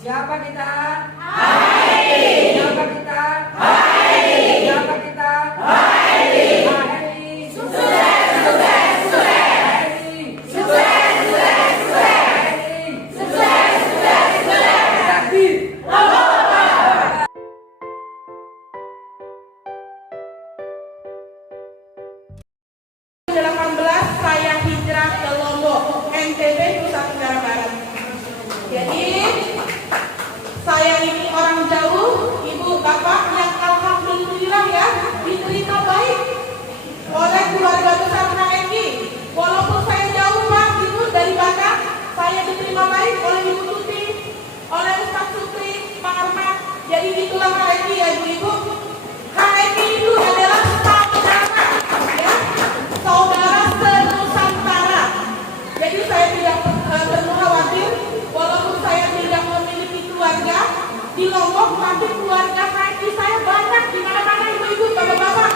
Siapa kita? HRI. Siapa kita? HRI. Siapa kita? HRI. HRI. Sukses, sukses, sukses. HRI. Sukses, sukses, sukses. HRI. Sukses, sukses, sukses. Takbir. Allahu Akbar. Saya hijrah ke Lombok, NTB, Nusa Tenggara Barat. Jadi saya ini orang jauh, ibu bapak yang alhamdulillah ya diterima baik oleh keluarga besar HMI. Walaupun saya jauh pak ibu dari Batak, saya diterima baik oleh Ibu Tuti, oleh Ustaz Sukri, Pak Arman. Jadi itulah HMI ya ibu. HMI itu adalah saudara, ya, saudara se-Nusantara. Jadi saya tidak perlu khawatir, walaupun saya tidak memiliki keluarga di Lombok, tapi keluarga HMI saya banyak di mana-mana ibu-ibu, bapak-bapak.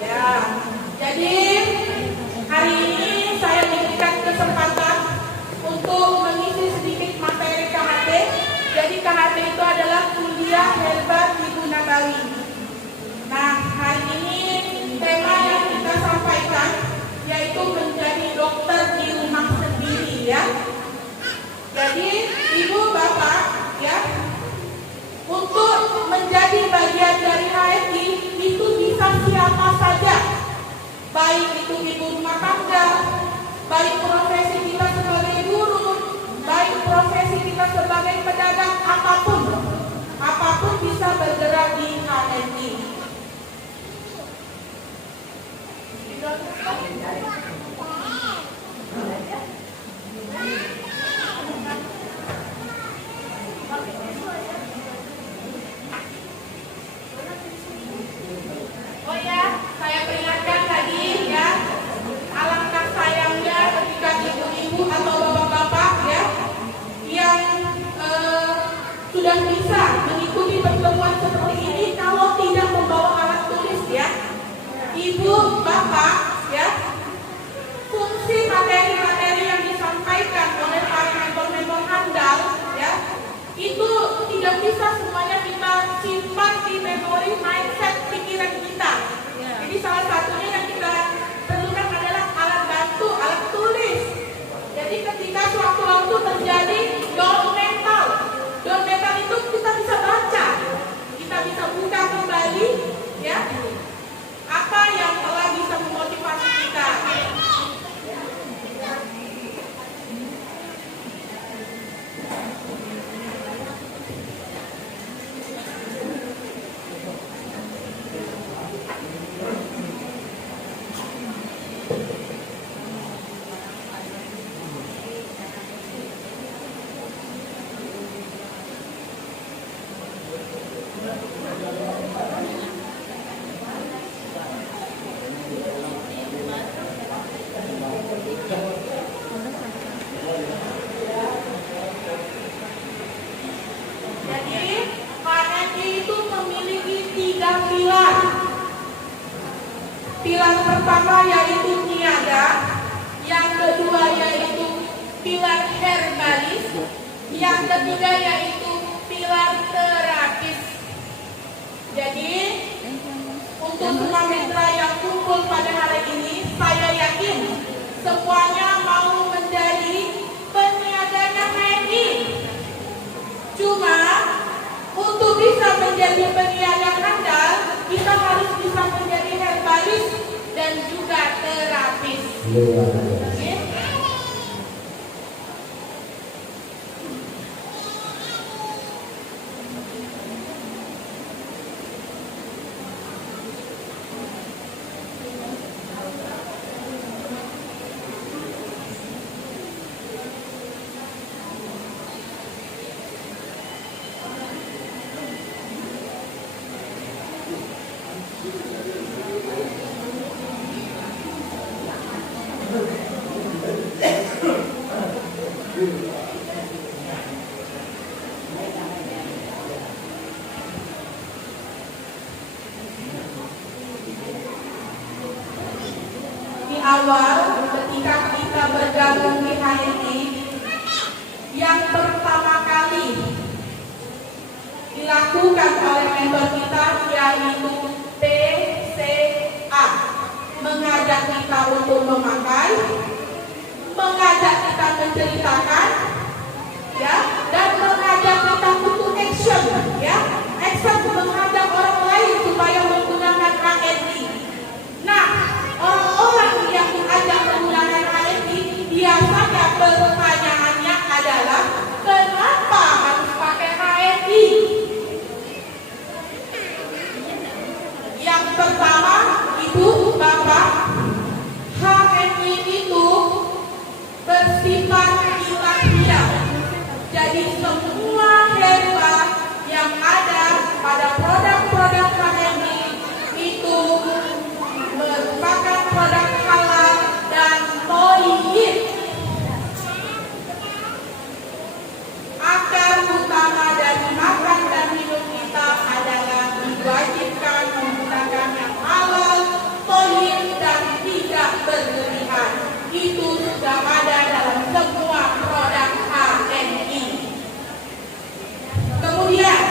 Ya, jadi hari ini saya diberikan kesempatan untuk mengisi sedikit materi KHT. Jadi KHT itu adalah kuliah herbal Ibu Nabawi. Nah, hari ini tema yang kita sampaikan yaitu menjadi dokter di rumah sendiri ya. Jadi ibu bapak ya, untuk menjadi bagian dari HMI itu bisa siapa saja, baik itu ibu rumah tangga, baik profesi kita sebagai guru, baik profesi kita sebagai pedagang, apapun bisa bergerak di HMI. Oh ya, saya peringatkan tadi ya, alangkah sayangnya ketika ibu-ibu atau bapak-bapak ya yang sudah bisa mengikuti pertemuan seperti ini kalau tidak membawa alat tulis ya. Ibu, bapak ya, fungsi materi-materi yang disampaikan oleh para mentor-mentor handal ya, itu tidak bisa semuanya kita simpan di memori mindset pikiran kita. Jadi salah satunya yang kita perlukan adalah alat bantu, alat tulis. Jadi ketika suatu-waktu terjadi down mental itu kita bisa baca, kita bisa buka kembali ya, apa yang telah bisa memotivasi kita. Jadi HMI itu memiliki 3 pilar. Pilar pertama yaitu niaga, yang kedua yaitu pilar herbalis, yang ketiga yaitu pilar terapis. Jadi untuk semua mitra yang kumpul pada hari ini, saya yakin semuanya mau menjadi peniaganya HMI. Cuma untuk bisa menjadi peniaga handal, kita harus bisa menjadi herbalis dan juga terapis. Oke? awal ketika kita bergabung di HMI, yang pertama kali dilakukan oleh mentor kita yaitu TCA, mengajak kita untuk memakai, mengajak kita menceritakan, ya, dan mengajak kita untuk action, ya, action mengajak orang lain supaya menggunakan HNI. Nah, orang-orang yang diajak menggunakan HNI biasanya pertanyaannya adalah kenapa harus pakai HNI? Yang pertama, Ibu, Bapak, HNI itu bersifat ilahiyah. Jadi semua herba yang ada pada produk-produk HNI itu merupakan produk halal dan thayyib. Akar utama dari makan dan minum kita adalah diwajibkan menggunakan yang halal, thayyib dan tidak berlebihan. Itu sudah ada dalam semua produk HNI. Kemudian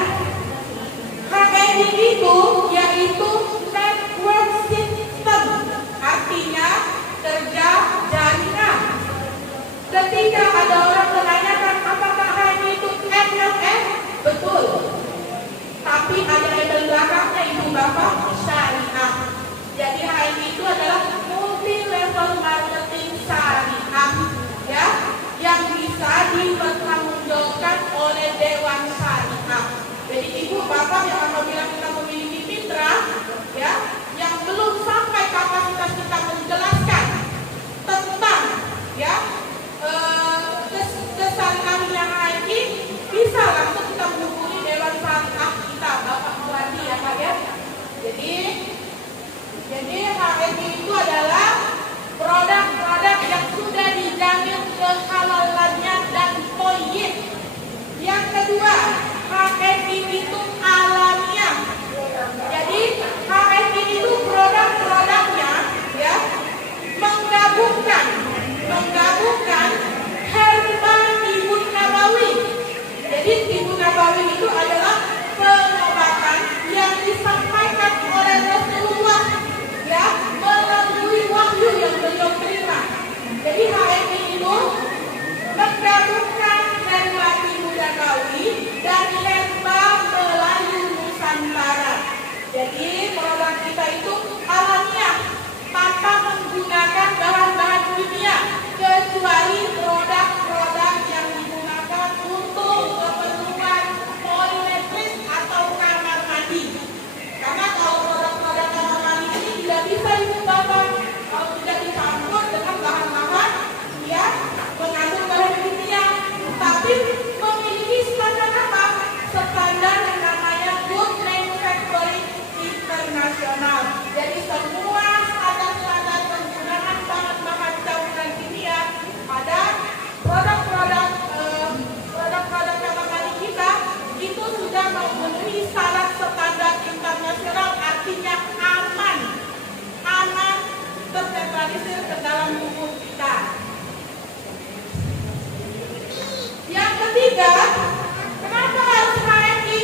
HNI itu yaitu network system, artinya kerja jaringan. Ketika ada orang menanyakan apakah HNI itu MLM, betul. Tapi ada label belakangnya, Ibu Bapak, syariah. Jadi HNI itu adalah multi level marketing syariah, ya, yang bisa dipertanggungjawabkan oleh Dewan Syariah. Jadi Ibu Bapak yang apabila kita memiliki mitra, ya, yang belum sampai kapasitas kita menjelaskan tentang, ya, kesyariahan HNI, bisa langsung kita menghubungi Dewan Syariah kita, Bapak Melati, ya Pak, ya. Jadi HNI itu adalah produk-produk yang sudah dijamin kehalalannya dan thayyib. Yang kedua, HNI itu alamiah. Jadi HNI itu produk-produknya, ya, menggabungkan herba Tibbun Nabawi. Jadi Tibbun Nabawi itu adalah pengobatan yang disampaikan oleh Rasulullah, ya, melalui wahyu yang beliau terima. Jadi HNI itu menggabungkan herba Tibbun Nabawi dan herba Melayu Nusantara. Jadi produk kita itu alamiah, tanpa menggunakan bahan-bahan kimia, kecuali produk-produk yang digunakan untuk keperluan toiletries atau kamar mandi. Karena kalau produk-produk kamar mandi ini tidak bisa Ibu Bapak kalau tidak dicampur dengan bahan-bahan yang mengandung bahan kimia, tapi memiliki standar apa? Standar yang namanya Good Manufacturing International. Jadi semua standar-standar penggunaan bahan-bahan campuran kimia pada produk-produk kamar mandi kita itu sudah memenuhi syarat standar internasional, artinya aman tersentralisir ke dalam tubuh kita. Yang ketiga, kenapa harus HNI?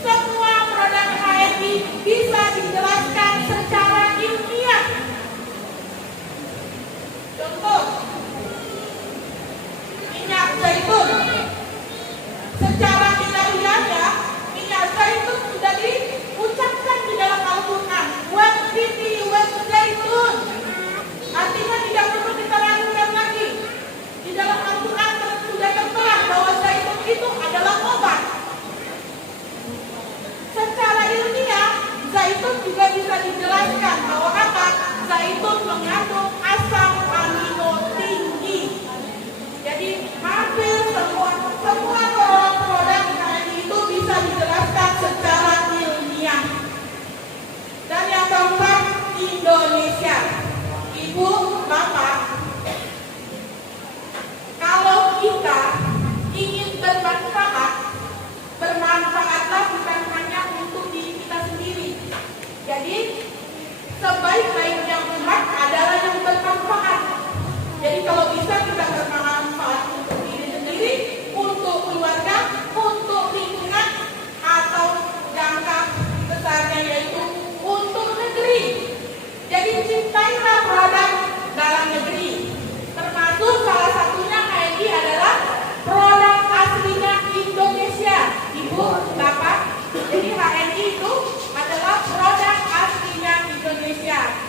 Semua produk HNI bisa dijelaskan secara ilmiah. Contoh, minyak zaitun. Secara ilmiahnya, minyak zaitun sudah diucapkan di dalam Al-Quran. Waqfiti waq zaitun. Artinya tidak perlu kita ragukan lagi. Di dalam Al-Quran sudah tertera bahwa zaitun itu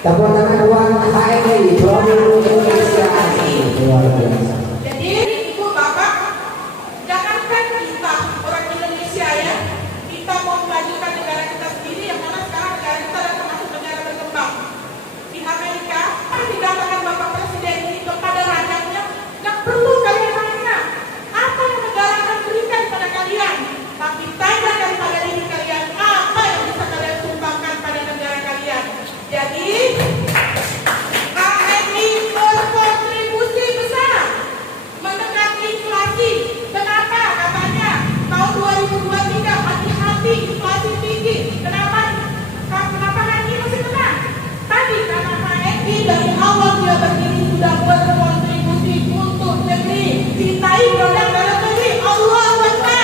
Tepuk tangan buat HMI Produk Indonesia luar biasa. Jadi ibu bapak, jangankan kita orang Indonesia ya, kita mau memajukan negara kita sendiri yang mana sekarang negara kita adalah termasuk negara berkembang. Di Amerika, dikatakan bapak presiden ini kepada rakyatnya, nggak perlu kalian tanya apa yang negara akan berikan pada kalian, tapi tanyakan pada diri kalian apa yang bisa kalian sumbangkan pada negara kalian. Jadi HMI berkontribusi besar menekan inflasi. Kenapa katanya tahun 2023 hati-hati inflasi tinggi? Kenapa HMI masih tenang? Tadi karena HMI dari awal dia berdiri sudah berkontribusi untuk negeri, cintai produk dalam negeri. Allahu Akbar.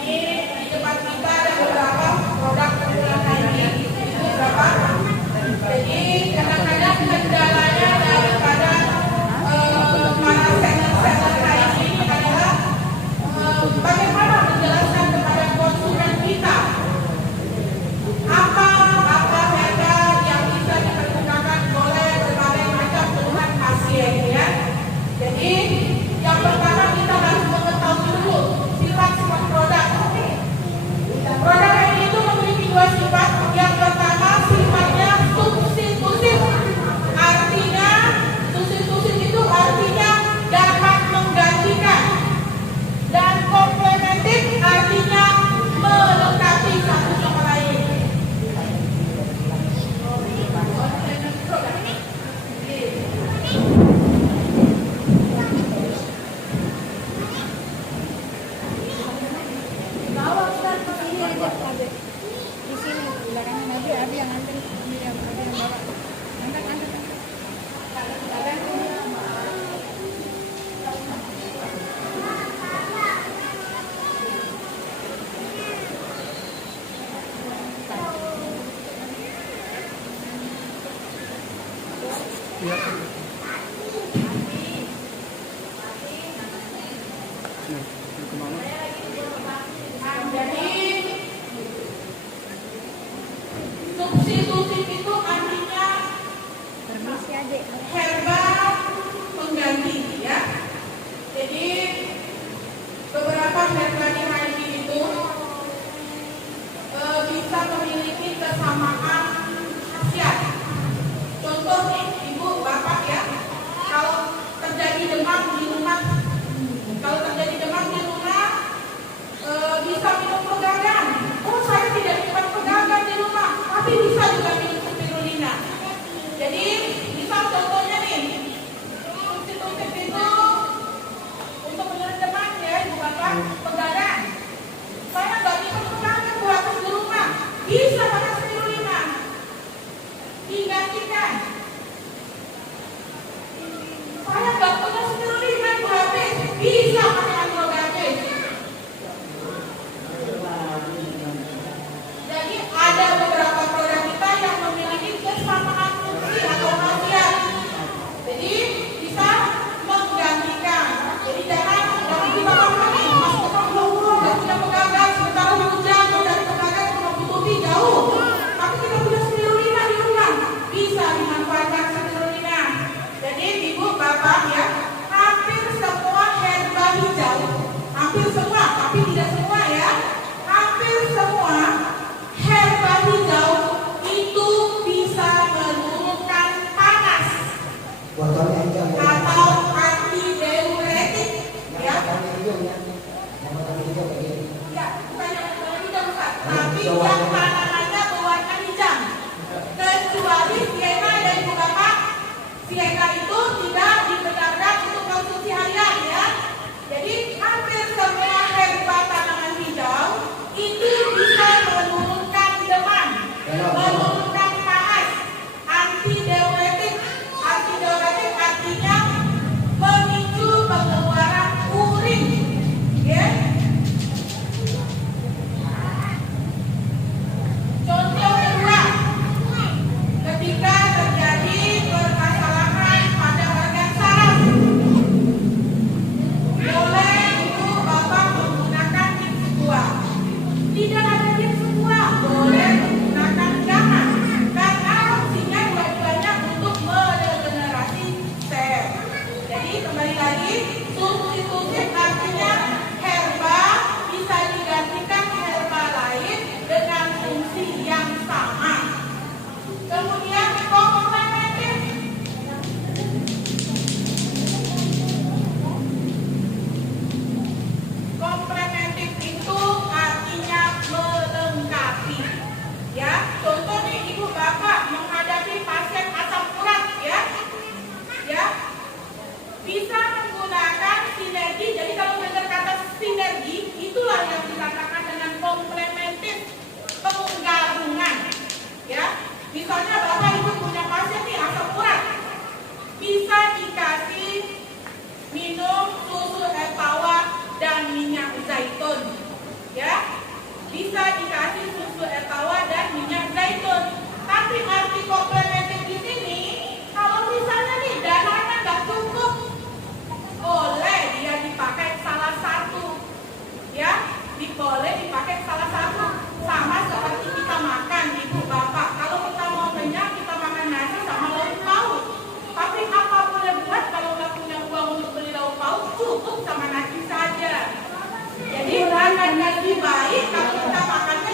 Di depan kita ada beberapa produk unggulan HMI. Beberapa. Jadi kadang-kadang kendalanya daripada para seller HMI ini adalah bagaimana menjelaskan kepada konsumen kita apa harga yang bisa dipergunakan oleh berbagai macam keluhan pasien ya. Jadi yang pertama kita harus mengetahui dulu sifat-sifat produk. Produk ini itu memiliki dua sifat. Yang pertama sifatnya substitutif. Artinya substitutif itu artinya dapat menggantikan. Dan komplementif artinya melengkapi satu sama lain. Bawa Ustaz ke sini aja, Abi. Di sini belakangnya Abi yang nganter, Abi yang bawa. Angkat. Jadi substitutif itu artinya Permisi Adik. herbal pengganti ya. Jadi beberapa herbal di HMI itu bisa memiliki kesamaan khasiat. Contoh nih ibu bapak ya, kalau terjadi demam di rumah bisa minum pegangan. Oh saya tidak minum pegangan di rumah, tapi bisa juga minum spirulina. Jadi bisa contohnya nih, substitutif itu untuk meredam ya ibu bapak pegangan. Saya nggak minum pegangan buat di rumah, bisa pakai spirulina, digantikan. Saya nggak punya spirulina habis, bisa pakai androgatis. tapi yang tanamannya berwarna hijau. Kecuali sienna dan ibu bapak, sienna itu tidak dibenarkan untuk konsumsi harian ya. Jadi hampir semua herba tanaman hijau itu bisa menurunkan demam, menurunkan panas, antidiuretik. Antidiuretik artinya memicu pengeluaran urin, ya. Contoh kedua, ketika terjadi permasalahan pada organ saraf, boleh ibu bapak menggunakan tips buah. Tidak ada tips buah, boleh menggunakan jangan, karena fungsinya dua-duanya untuk meregenerasi sel. Jadi kembali lagi, substitutif artinya herba bisa digantikan herba lain dengan fungsi yang sama. Kemudian komplementer. Komplementer itu artinya melengkapi. Ya, contoh nih ibu bapak menghadapi pasien asam urat ya. Ya. Bisa menggunakan sinergi. Jadi kalau mendengar kata sinergi, itulah yang dikatakan dengan komplementer, penggabungan. Ya, misalnya bapak ibu punya pasien nih asam urat, bisa dikasih minum susu air tawar dan minyak zaitun. Ya, bisa dikasih susu air tawar dan minyak zaitun. Tapi arti komplementer di sini, kalau misalnya nih dananya nggak cukup, boleh dia dipakai salah satu, ya, boleh dipakai salah satu. Sama seperti kita makan ibu bapak, kalau kita mau kenyang kita makan nasi sama lauk pauk. Tapi apa boleh buat kalau nggak punya uang untuk beli lauk pauk, cukup sama nasi saja. Jadi akan lebih baik kalau kita makannya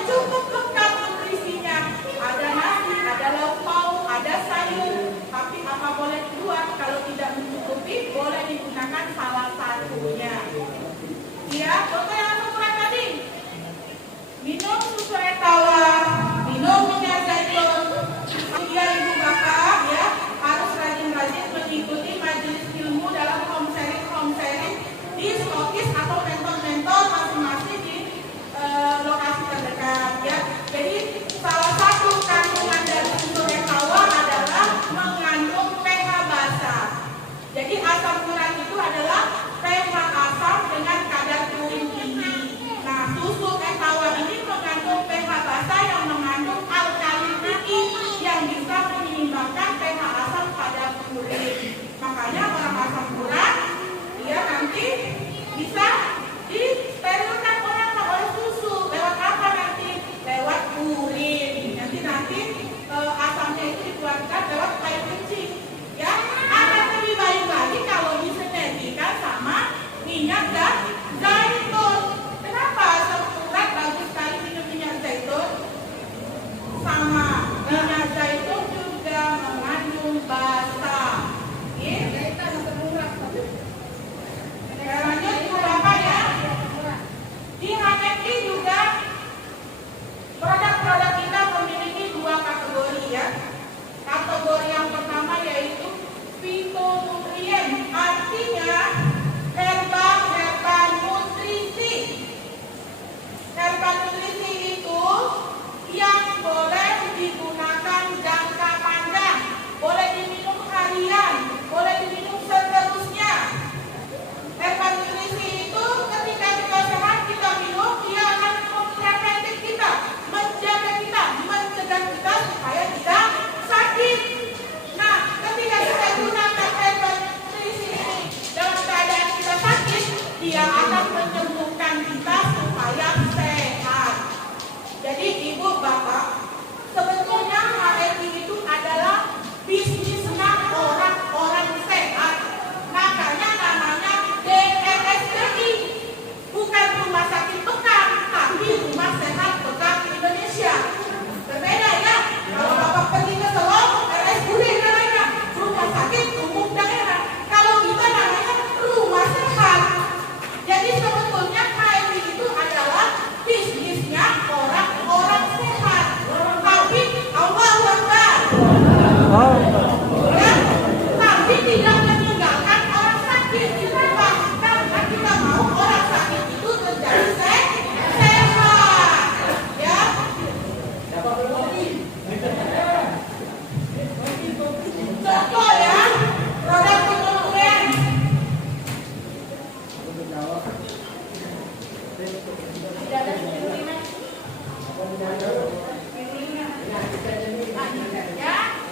Ya,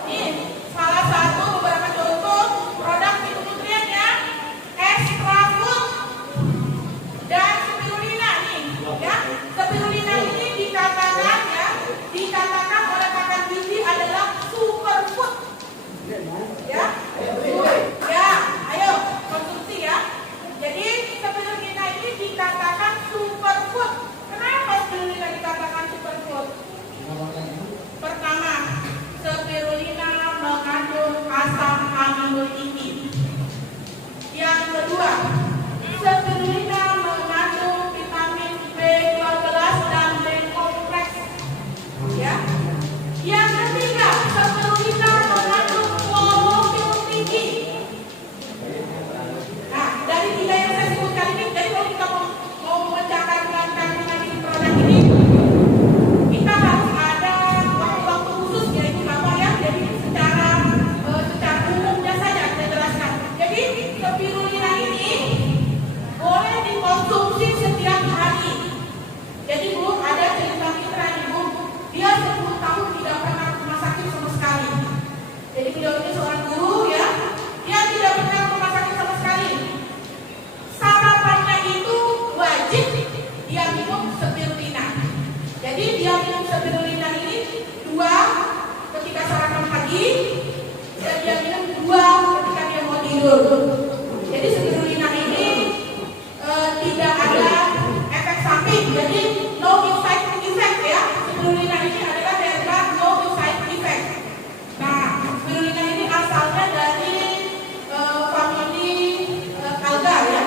ini salah satu beberapa contoh produk fitonutrien ya, extra food dan spirulina nih, ya. Spirulina ini dikatakan oleh pakar gizi adalah superfood, ya. Ya, ayo konsumsi ya. Jadi spirulina ini dikatakan superfood. Kenapa spirulina dikatakan superfood? Pertama, spirulina mengandung asam amino tinggi. Yang kedua, spirulina mengandung vitamin B12 dan B kompleks. Ya. Yang ketiga, spirulina mengandung klorofil tinggi. Nah, dari tiga yang saya sebutkan ini, jadi kalau kita mau memecahkan kandungan ini produk ini, kita harus ada waktu-waktu khusus ya Ibu Bapak ya. Jadi secara umumnya saja saya jelaskan. Jadi spirulina ini boleh dikonsumsi setiap hari. Jadi Bu, ada cerita mitra Ibu, dia 10 tahun tidak pernah ke rumah sakit sama sekali. Jadi beliau ini seorang guru ya, dia tidak pernah ke rumah sakit sama sekali. Sarapannya itu wajib dia minum spirulina. Jadi dia minum spirulina ini 2 ketika sarapan pagi dan dia minum 2 ketika dia mau tidur. Jadi spirulina ini tidak ada efek samping. Jadi no side effect ya. Spirulina ini adalah herba no side effect. Nah, spirulina ini asalnya dari famili alga ya.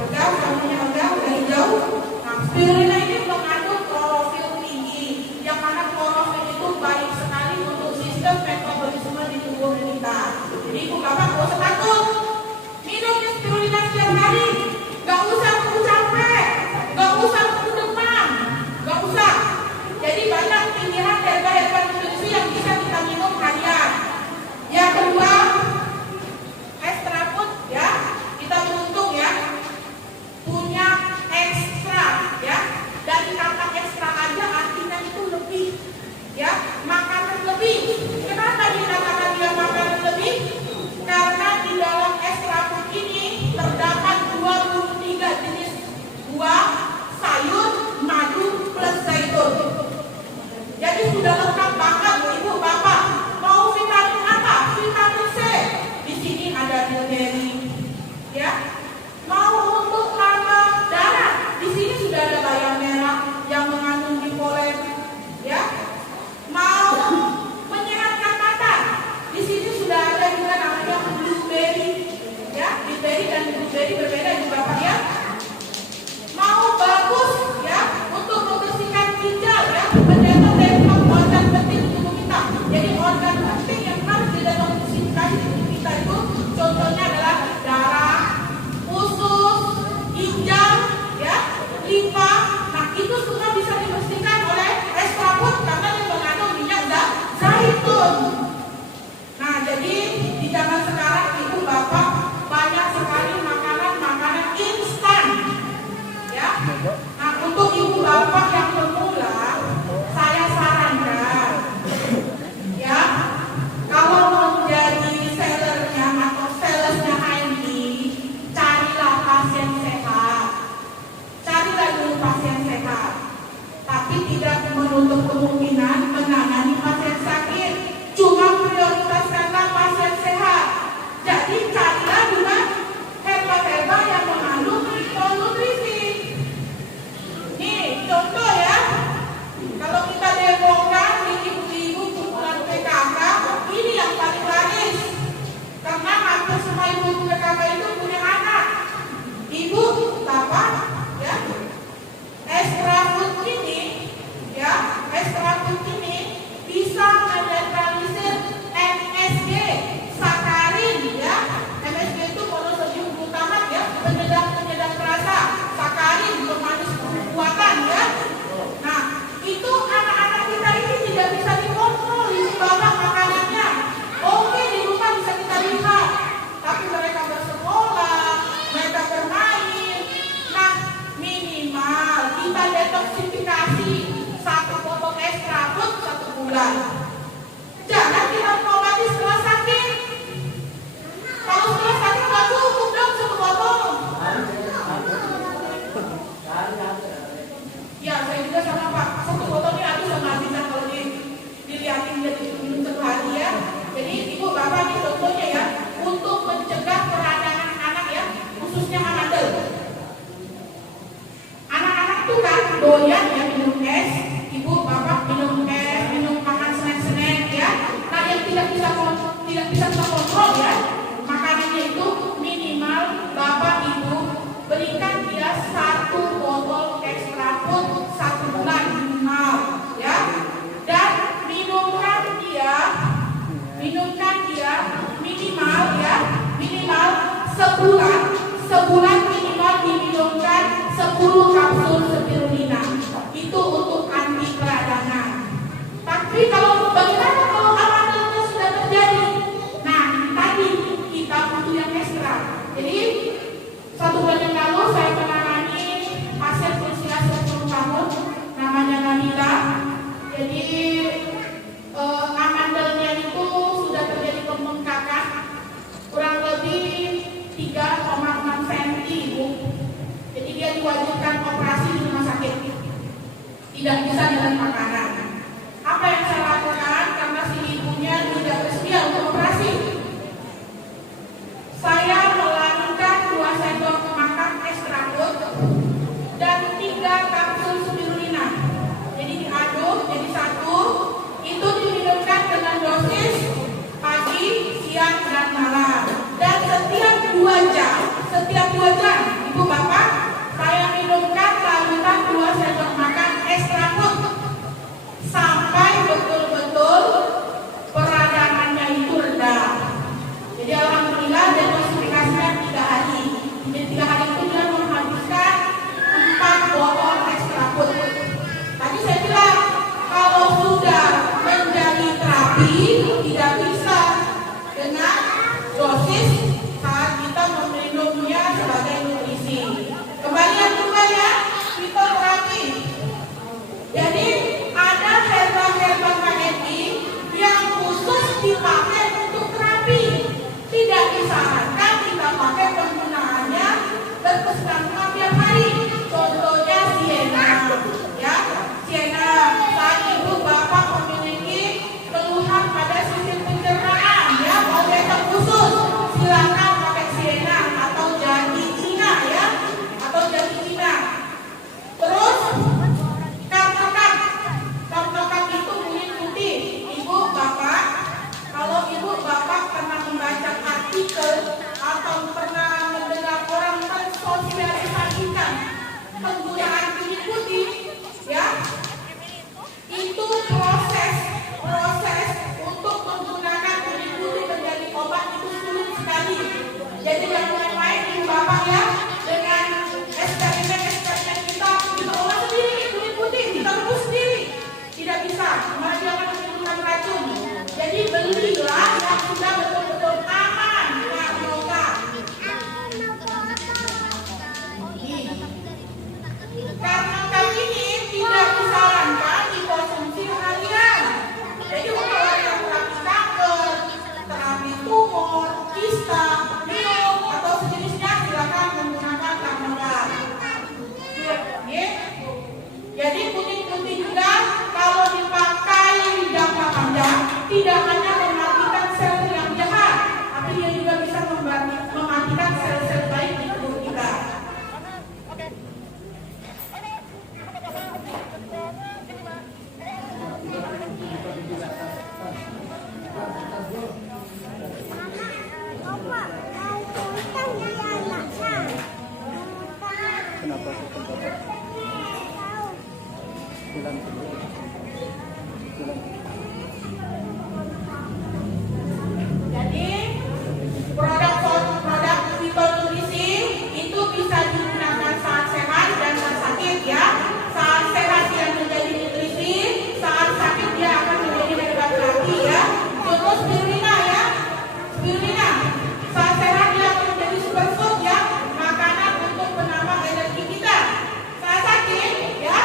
Alga, famili alga dari jauh. Nah, spirulina ini mengandung klorofil tinggi. Yang mana klorofil itu baik sekali untuk sistem metabolisme di tubuh kita. Jadi Ibu Bapak gak usah takut. Minumnya spirulina setiap hari. Gak usah nunggu capek. Gak usah nunggu demam. Gak usah. Jadi banyak pilihan herba-herba nutrisi yang bisa kita minum harian. Yang kedua, extra food ya. Kita beruntung ya, punya ekstra ya. Dari kata ekstra aja artinya itu lebih ya, makanan lebih. Kenapa dikatakan dia makanan lebih? Karena di dalam extra food ini terdapat 23 jenis buah, sayur, madu plus zaitun. Jadi sudah lengkap banget Ibu Bapak. Mau vitamin apa? Vitamin C. Di sini ada bilberry. Ya. Mau untuk lambang darah, di sini sudah ada bayam merah yang mengandung bipolen. Ya. Mau menyehatkan mata, di sini sudah ada juga namanya blueberry. Ya, blueberry dan blueberry berbeda Ibu Bapak ya. Mau bagus ya untuk membersihkan ginjal ya, mendeteksi organ penting di tubuh kita. Jadi organ penting yang harus dideteksikan di tubuh kita itu contohnya adalah darah, usus, ginjal, ya, limfa. Nah itu semua bisa dibersihkan oleh extra food karena dia mengandung minyak zaitun. Nah jadi di zaman sekarang Ibu Bapak banyak sekali makanan-makanan instan. Ya. Nah, untuk Ibu Bapak yang pemula, saya sarankan ya, kalau mau menjadi sellernya atau salesnya HMI, carilah pasien sehat. Carilah dulu pasien sehat. Tapi tidak menutup kemungkinan menangani pasien sakit. Cuma prioritaskanlah pasien sehat. Jadi carilah juga herba-herba yang mengandung mikronutrisi. Nih, contoh ya. Kalau kita demokan di ibu-ibu kumpulan PKK, ini yang paling laris. Karena hampir semua ibu PKK itu punya anak. Ibu, bapak, ya. Extra food ini, ya, extra food bisa dengan makanan. Apa yang saya lakukan karena si ibunya tidak bersedia untuk operasi? Saya melakukan 2 sendok makan ekstra food dan 3 kapsul spirulina. Jadi diaduk jadi satu, itu diminumkan dengan dosis pagi, siang, dan malam. Dan setiap 2 jam, ibu bapak, saya minumkan lalukan 2 sendok makan ekstra food sampai betul-betul peradangannya itu reda. Jadi alhamdulillah detoksifikasinya 3 hari. Jadi 3 hari itu dia menghabiskan 4 botol ekstra food. Tadi saya bilang kalau sudah menjadi terapi tidak bisa dengan dosis saat kita meminumnya sebagai nutrisi. Kembali yang kedua ya, fitoterapi. Jadi ada herbal KNI yang khusus dipakai untuk terapi. Tidak disarankan kita pakai penggunaannya berkesinambungan tiap hari. Contohnya sienna, ya. Sienna, saat ibu bapak memiliki keluhan pada sistem pencernaan, ya, mau diet khusus, silakan pakai sienna atau jati Cina, ya, atau jati Cina. Terus kartokat itu kulit putih. Ibu bapak, kalau ibu bapak pernah membaca artikel atau pernah mendengar orang mensosialisasikan penggunaan kulit putih, ya, itu proses untuk menggunakan kulit putih menjadi obat itu sulit sekali. Jadi yang main-main ibu bapak ya, dengan eksperimen kita olah sendiri kulit putih, kita rebus sendiri, tidak bisa, malah dia akan menimbulkan racun. Jadi belilah yang sudah betul-betul aman, karbohidrat. Karena kali ini tidak disarankan dikonsumsi harian. Jadi untuk orang yang terapi kanker, terapi tumor, kista, miom atau sejenisnya silakan menggunakan karbohidrat. Jadi putih-putih juga kalau dipakai jangka panjang tidak hanya mematikan sel yang jahat, tapi dia juga bisa mematikan sel-sel baik di tubuh kita. Jadi produk fitonutrisi itu bisa digunakan saat sehat dan saat sakit, ya. Saat sehat dia menjadi nutrisi, saat sakit dia akan menjadi herbal terapi, ya. Contoh spirulina, ya. Spirulina saat sehat dia akan menjadi superfood, ya, makanan untuk penambah energi kita. Saat sakit, ya.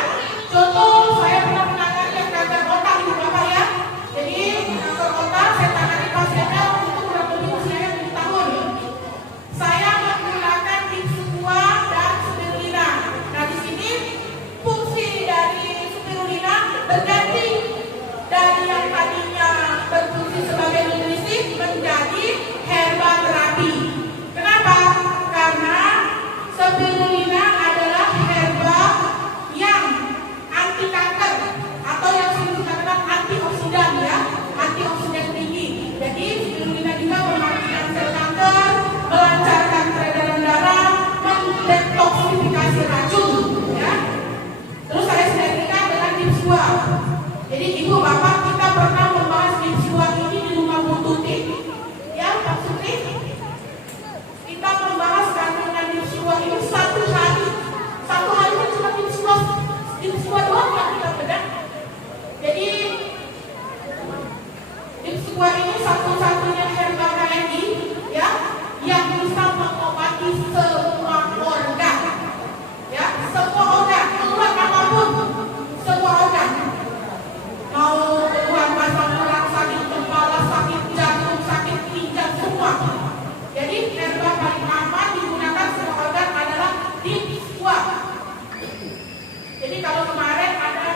Contoh saya pernah menangani yang kanker otak, ibu bapak, ya. Jadi kanker otak saya tangani pasiennya untuk kurang lebih usianya 7 tahun. Saya menggunakan Dipsua dan spirulina. Nah di sini fungsi dari spirulina berganti dari yang tadinya berfungsi sebagai nutrisi menjadi herbal terapi. Kenapa? Karena spirulina adalah herbal yang anti kanker atau yang sering kita kenal antioksidan, ya, antioksidan tinggi. Jadi spirulina juga mematikan sel kanker, melancarkan peredaran darah, mendetoksifikasi racun, ya. Terus saya sinergikan dengan Dipsua. Jadi ibu bapak kita pernah membahas Dipsua ini di rumah Bu Tuti, ya Pak Sutri. Kita membahas kandungan Dipsua ini satu hari itu cuma Dipsua doang yang kita bedah. Jadi Dipsua ini satu-satunya herbal KNI, ya, yang bisa mengobati semua organ, ya, semua organ, keluhan apapun, semua organ. Mau keluhan pasal urat, sakit kepala, sakit jantung, sakit ginjal, semua. Jadi herbal paling aman digunakan semua organ adalah Dipsua. Jadi kalau kemarin ada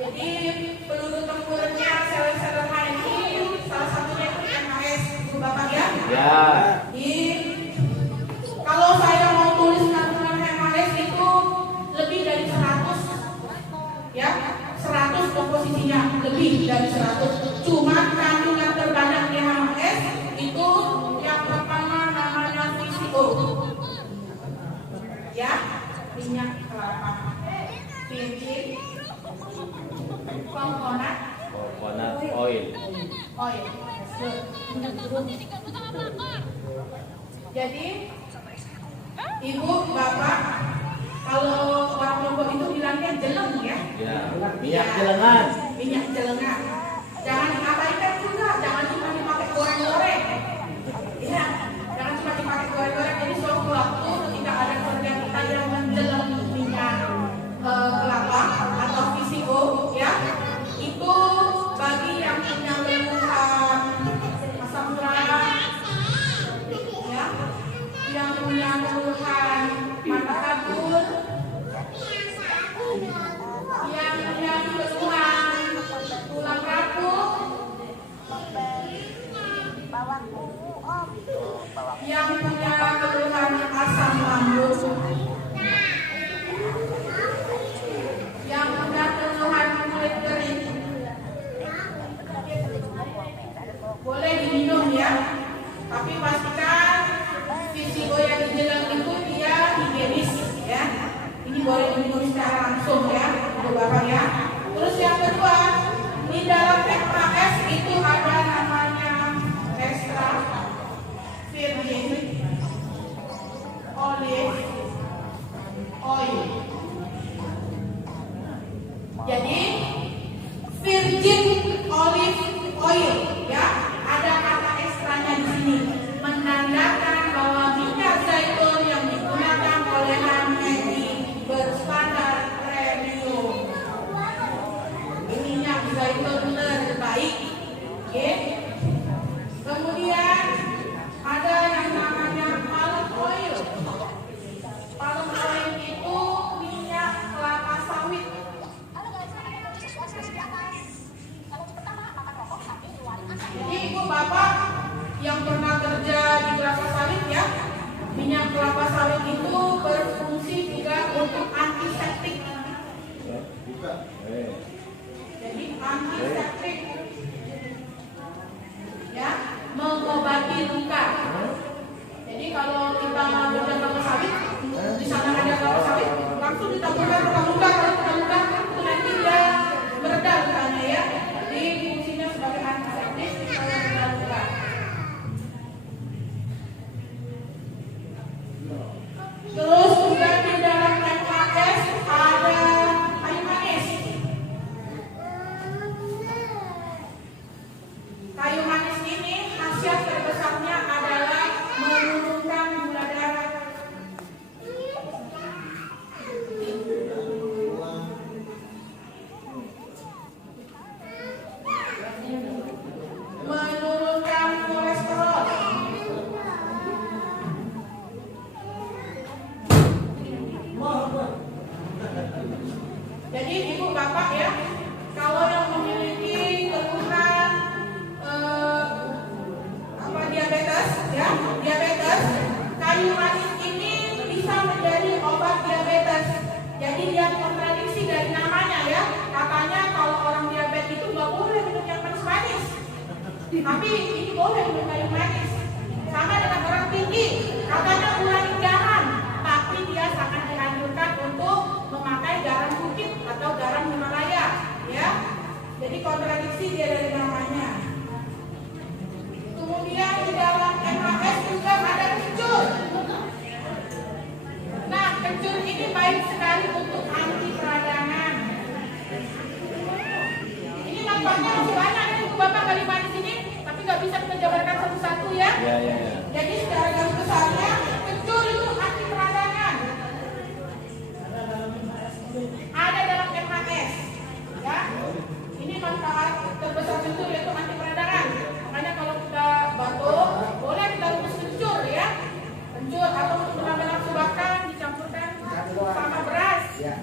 Jadi peluru tempurnya sel-sel ini salah satunya itu MHS, Ibu Bapak ya. Ya. Di kalau saya mau tulis kandungan MHS itu lebih dari 100 ya, 100 komposisinya lebih dari 100. Cuma kandungan terbanyak di MHS itu yang pertama namanya VCO ya, minyak kelapa, virgin coconut Oil. oil. Jadi Ibu, Bapak, kalau orang Lombok itu bilangnya jeleng ya. Ya. Minyak celengan. Minyak celengan. Jangan diabaikan juga, jangan cuma dipakai goreng-goreng. Ya, jangan cuma dipakai goreng-goreng. Jadi suatu waktu ketika ada keluarga kita yang menjeleng minyak kelapa atau VCO, ya, itu bagi yang punya keluhan asam urat, ya, yang punya keluhan mata kabur, yang punya keluhan tulang rapuh, yang punya keluhan asam lambung, yang punya keluhan kulit kering, boleh diminum ya, tapi pastikan VCO yang dijelang itu dia higienis ya. Ini boleh diminum secara langsung ya, Ibu Bapak ya. Terus yang kedua, di dalam MHS itu ada namanya extra virgin olive oil. Jadi virgin olive oil ya, ada kata ekstranya di sini menandakan bahwa minyak zaitun yang digunakan oleh HMNI berstandar premium. Minyak zaitun terbaik. Oke. Kemudian ada yang namanya palm oil. Palm oil itu minyak kelapa sawit. Jadi Ibu Bapak yang pernah kerja di kelapa sawit ya, minyak kelapa sawit itu berfungsi juga untuk antiseptik. Jadi antiseptik ya, mengobati luka. Jadi kalau kita kerja kelapa sawit, di sana ada kelapa sawit, langsung ditaburkan luka-luka, kalau luka-luka itu nanti dia mereda lukanya ya. Jadi fungsinya sebagai antiseptik supaya mereda luka. Terus juga di dalam MHS ada kayu manis. Kayu manis ini khasiat terbesarnya adalah menurunkan gula darah. Menurunkan kolesterol. Jadi Ibu Bapak ya, kalau yang memiliki keluhan diabetes ya, diabetes, kayu manis ini bisa menjadi obat diabetes. Jadi dia kontradiksi dari namanya ya. Katanya kalau orang diabetes itu nggak boleh minum yang manis-manis, tapi ini boleh minum kayu manis. Sama dengan orang tinggi, katanya kurangi garam, tapi dia sangat dianjurkan untuk memakai garam bukit atau garam Himalaya ya. Jadi kontradiksi dia dari namanya. Kemudian di dalam MHS juga ada kencur. Nah, kencur ini baik sekali untuk anti peradangan. Ini manfaatnya masih banyak ya Ibu Bapak kali manis ini, tapi nggak bisa kita jabarkan satu-satu ya. Ya. Jadi secara garis besarnya kencur itu anti peradangan. Ada dalam MHS ya. Ini manfaat terbesar kencur yaitu anti peradangan. Makanya kalau kita batuk, boleh kita rebus kencur ya. Kencur atau untuk menambah nafsu makan dicampurkan sama beras. Ya.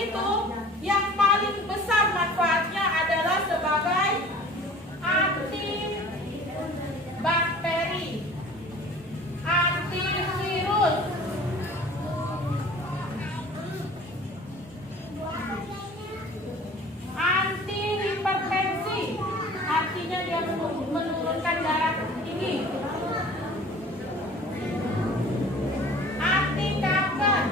itu yang paling besar manfaatnya adalah sebagai antibakteri, antivirus, anti hipertensi, artinya dia menurunkan darah tinggi, anti kanker,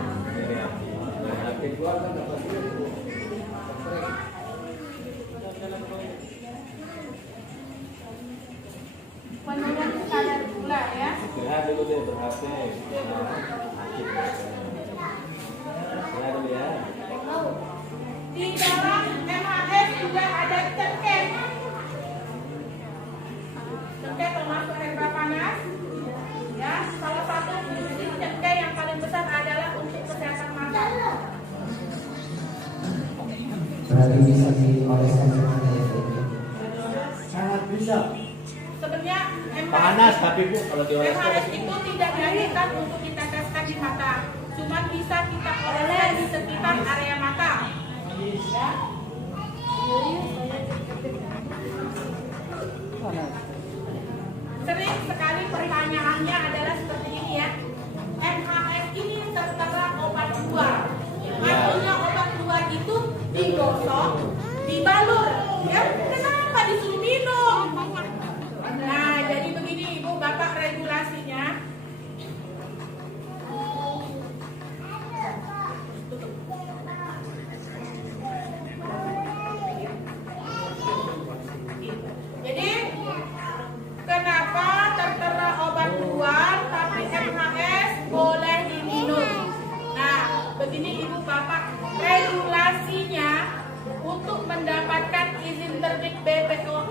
menurunkan kadar gula ya. Istirahat dulu deh, ber-HP. Istirahat dulu ya. Di dalam MHS juga ada cengkeh. Cengkeh termasuk herba panas. Ya, salah satu fungsi cengkeh yang paling besar adalah untuk kesehatan mata. Berarti bisa dioleskan kemana ya? Sangat bisa. Sebenarnya Panas tapi Bu kalau dioleskan. MHS itu tidak dianjurkan untuk diteteskan di mata. Cuma bisa kita oleskan di sekitar area mata. Ya. Sering sekali pertanyaannya adalah seperti ini ya. MHS ini tertera obat luar. Artinya obat luar itu digosok, dibalur, ya. Kenapa disuruh minum? Nah, jadi begini Ibu, Bapak regulasinya. Jadi kenapa tertera obat luar tapi MHS boleh diminum? Nah, begini Ibu Bapak, regulasinya untuk mendapatkan izin terbit BPOM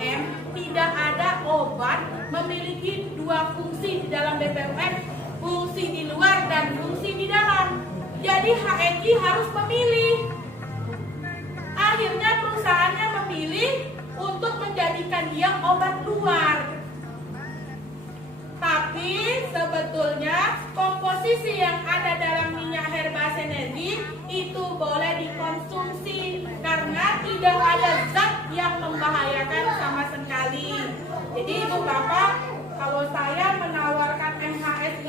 tidak ada obat memiliki dua fungsi di dalam BPOM, fungsi di luar dan fungsi di dalam. Jadi HNI harus memilih. Akhirnya perusahaannya memilih untuk menjadikan dia obat luar. Tapi sebetulnya komposisi yang ada dalam minyak herba sinergi itu boleh dikonsumsi karena tidak ada zat yang membahayakan sama sekali. Jadi Ibu Bapak, kalau saya menawarkan MHS